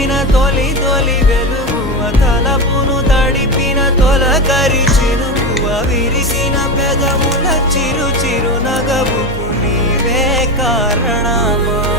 నింపిన తొలి తొలి వెలుగువ తలపును తడిపిన తొలకరి చినుకువ విరిసిన పెదముల చిరు చిరు నగవుకు నీవే కారణమా